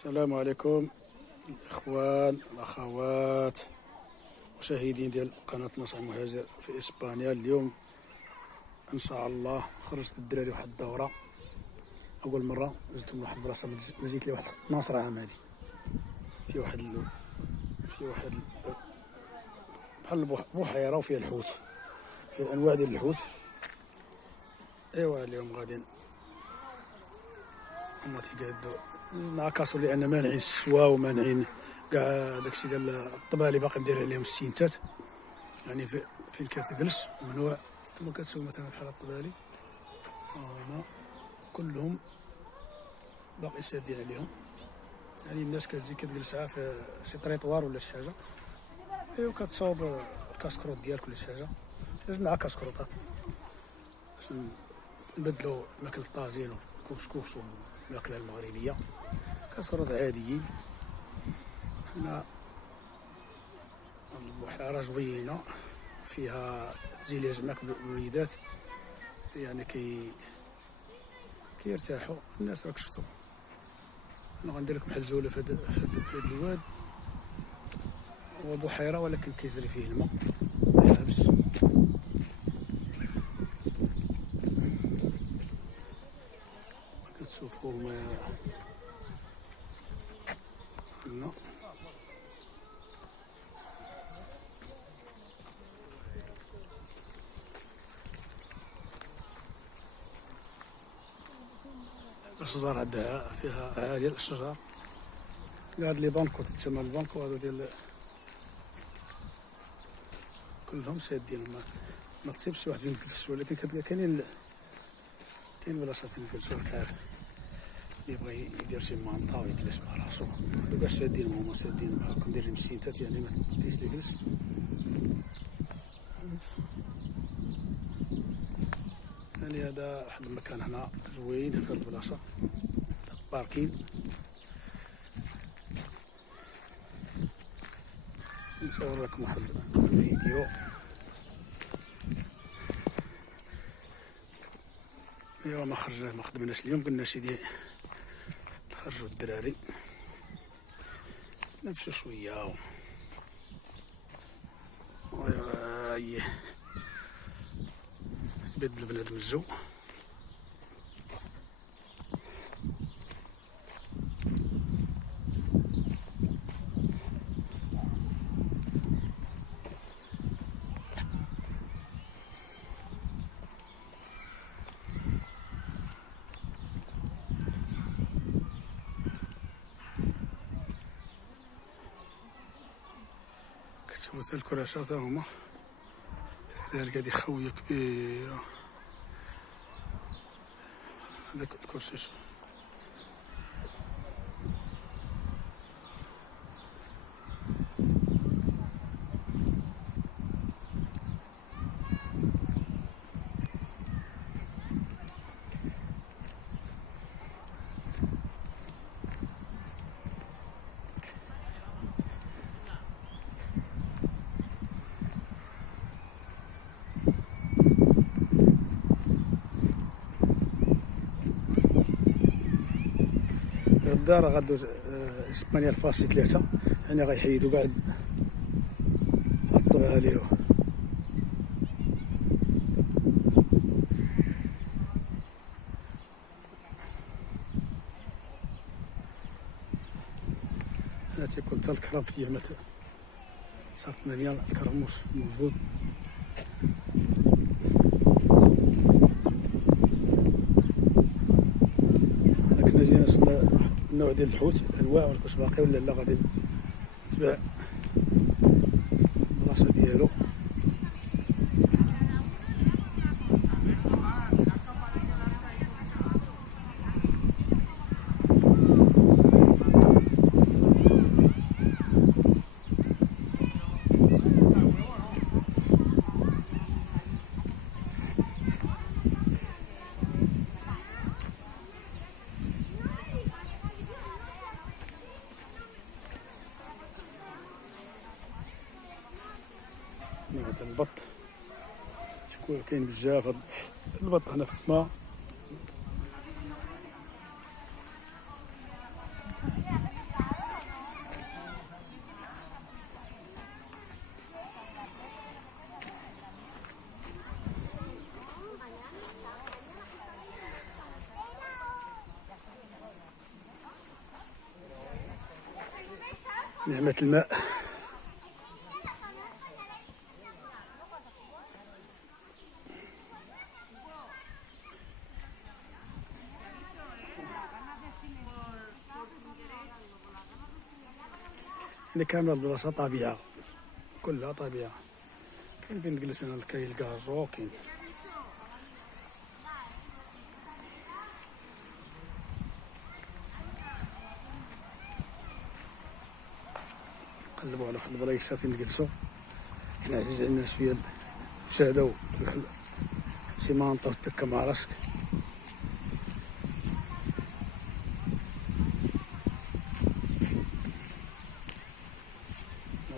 السلام عليكم الإخوان الأخوات مشاهدين ديال قناة نصح مهاجر في إسبانيا. اليوم إن شاء الله خرجت الدراري واحد الدورة، أول مرة زدتهم لواحد البلاصة ما جيت لي واحد 12 عام هادي، في واحد بحال بحيرة وفيها الحوت، فيها الأنواع ديال الحوت. إيوا اليوم غادي هما تيقادو نعكسو لأن مانعين السوا ومانعين كاع داكشي ديال الطبالي باقي مدير عليهم السينتات، يعني فين كتجلس ممنوع. كما كتشوف مثلا بحال الطبالي هما كلهم باقي سادين عليهم، يعني الناس كتجي كتجلس في شي طريطوار ولا شي حاجه، ايوا كتصاوب الكاسكروط ديالك ولا شي حاجه. لازم معاك كاسكروطات باش نبدلو الماكل الطاجين والكسكس والماكله المغربيه، كاسكروط عاديين. هنا البحيره زوينه فيها زيلاج معاك بالوليدات، يعني كيرتاحوا الناس. راك شفتوا انا غندير لكم واحد الجوله في هذا الواد. هو بحيره ولكن كيجري فيه الماء ما يهبش. كتشوفوا هما هنا الشجر عندها فيها عالية الشجر، هاد لي بانكو تتسمى البانكو، هادو ديال كلهم سادين. ما تصيبش واحد فين تجلس، ولكن كاين بلاصه فين تجلس. راك عارف اللي بغى يدير شي مانطا ويجلس مع راسو، هادو كاع سادين، هما سادين بحالكم دايرين السينتات، يعني ما كاينش اللي يجلس. يعني هذا واحد المكان هنا زوين في هاد البلاصه، باركين. نصور لكم واحد الفيديو. ايوا ما خدمناش اليوم، قلنا سيدي نخرجوا الدراري نمشيو شويه يبدل بنادم الجو. كتشوفوا حتى الكراشات هما، هذا هادي خويه كبيره، هذاك الكرسي غدا راه غادو اسبانيا الفاسي 3، يعني غيحيدو كاع الطبالي. هنا تيكون حتى الكرم في ايامات صار 8 الكرموس موجود. هنا كنا جينا صرنا النوع ديال الحوت انواع، واش باقي ولا لا غادي نتبع البلاصه ديالو. هذا البط شكون كاين بزاف، البط هنا في الماء. نعمة الماء. يعني كاملة البلاصة طبيعة، كلها طبيعة. كاين فين نجلس هنا، كاين الكازو، كاين نقلبوا على واحد البلايص فين نجلسوا. حنا عزيز علينا شوية نساداو سيمانطة والتكة مع راسك.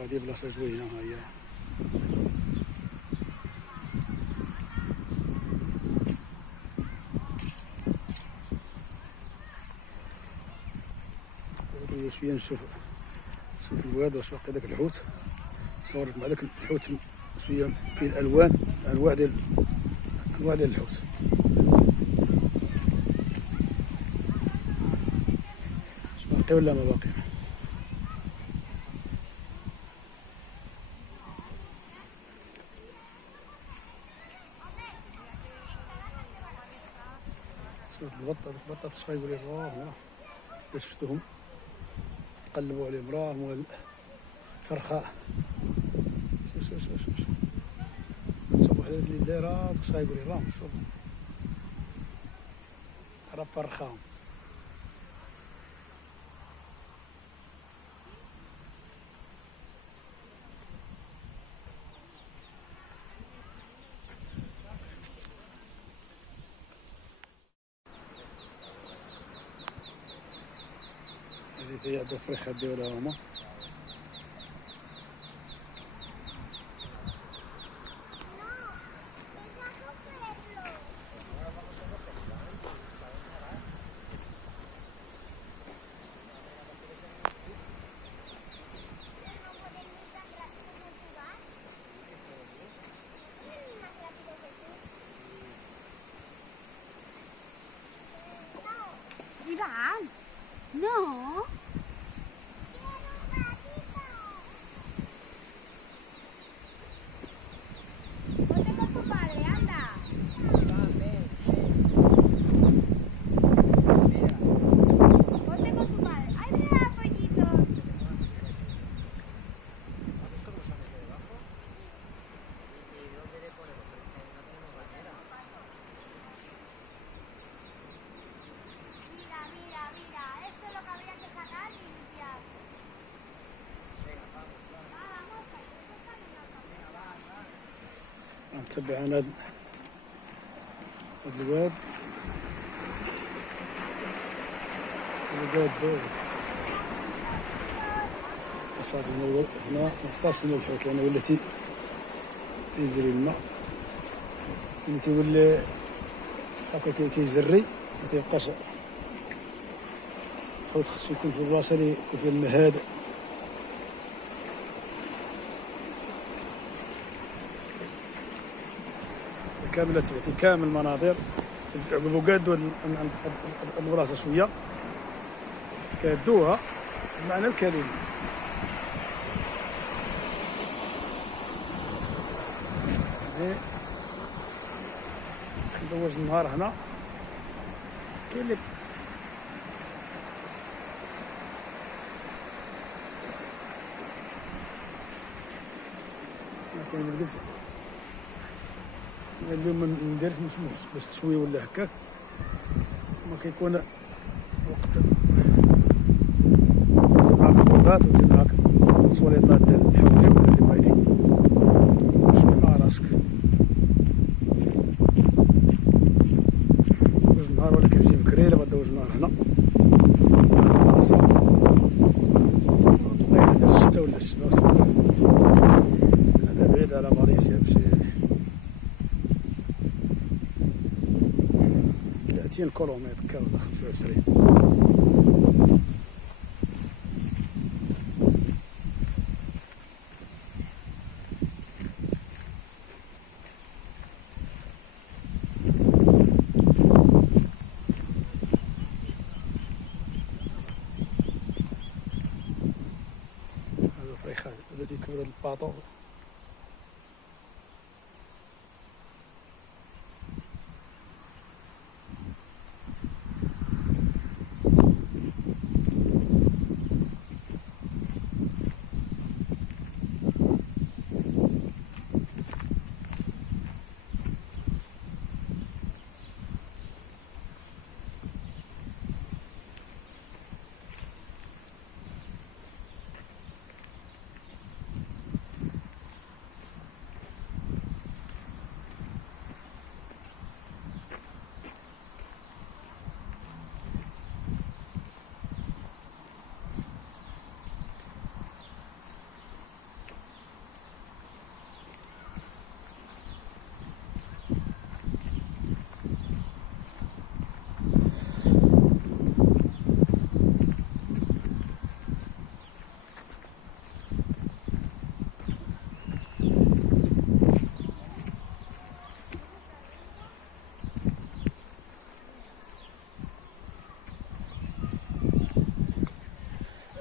هادي بلاصة زوينة ها هي. شوية نشوف الواد واش باقي داك الحوت. نصورك مع داك الحوت شوية فيه الألوان، أنواع ديال الحوت. واش باقي ولا ما باقي؟ صوت البط، هذوك البطاط الصغير يقول راه إلا شفتوهم قلبوا عليهم، راهم الفرخة. شوف نشوف واحد اللي راه دوك الصغير يقول راهم، شوف راه فرخة. هذه هي عندها الفريخة ديالها هما. Irán, no. Ponte con tu padre, anda. Ponte con tu padre. Ay, mira, pollito. Mira, esto es lo que habría que sacar y limpiar. Vamos, نتبع انا هاد الواد دور صافي. هنا مختص من الحوت لأنه ولاتي تيجري الماء، اللي تيولي هكا كيجري ما تيبقاش. الحوت خصو يكون في البلاصة اللي يكون فيها الماء هادئ. كاملة تبعتي كامل المناظر. عقبو قادو هاد البلاصة شوية، كادوها بمعنى الكلمة. ندوز النهار هنا. كاين اللي كاين اللي قلت اليوم ما نديرش مسموح باش تشوي ولا هكاك. ما كيكون وقت تجي معاك البوطات وتجي معاك سوليطات ديال الحولي ولا اللي بغيتي شوي مع راسك دوز النهار. ولكن تجي بكري الا غدوز النهار هنا طويلة ديال 6 ولا 7. هذا بعيد على فاليسيا بشي 30 كيلومتر كا ولا 25. خالد التي كبر هذا الباطو.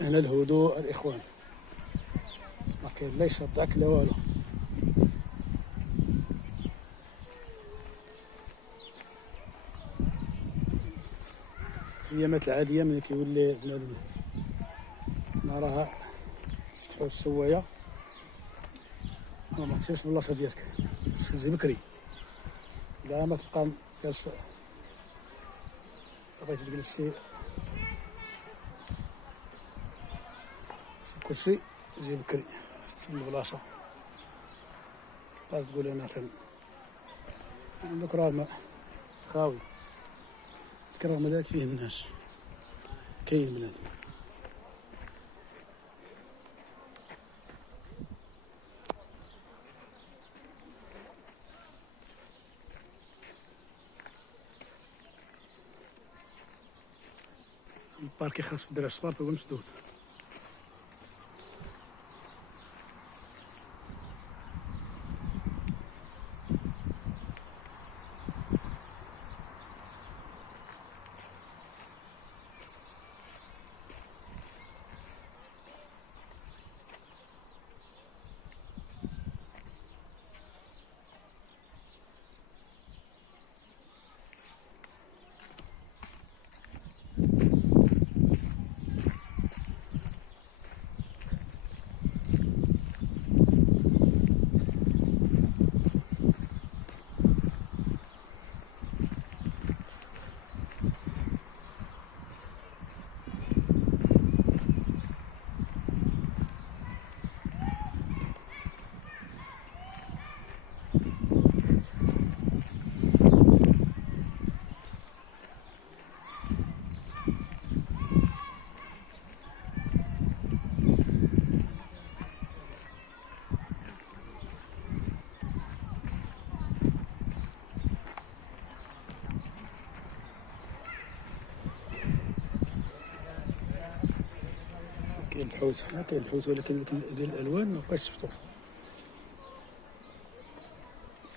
هنا الهدوء الإخوان، ما كاين لا يصدعك لا والو. الأيامات العادية ملي كيولي بنادم نراها تفتحو السواية ما تسيبش بالبلاصة ديالك، تهز بكري لا ما تبقى جالس. بغيتي تجلس شي كرسي زي بكري تسد البلاصة، تبقاش تقول أنا دوك راه الماء خاوي، رغم ذلك فيه الناس كاين بنادم. الباركي خاص بالدراري الصغار تو مسدود. كاين الحوت، كاين الحوت ولكن ديال الالوان ما بقاش تشفتو.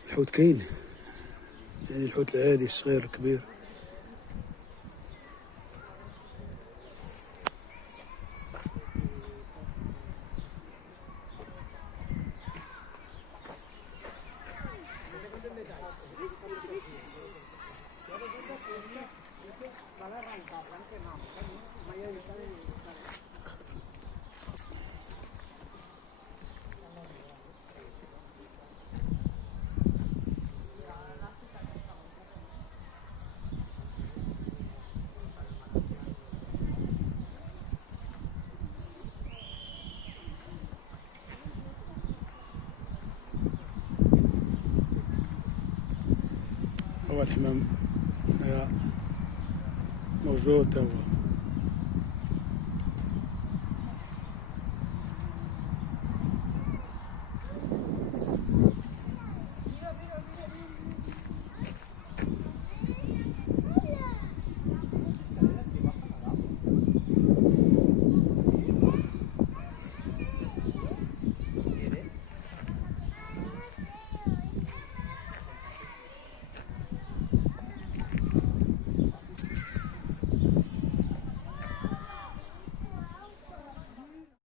الحوت كاين، يعني الحوت العادي الصغير الكبير. هو الحمام موجود هو.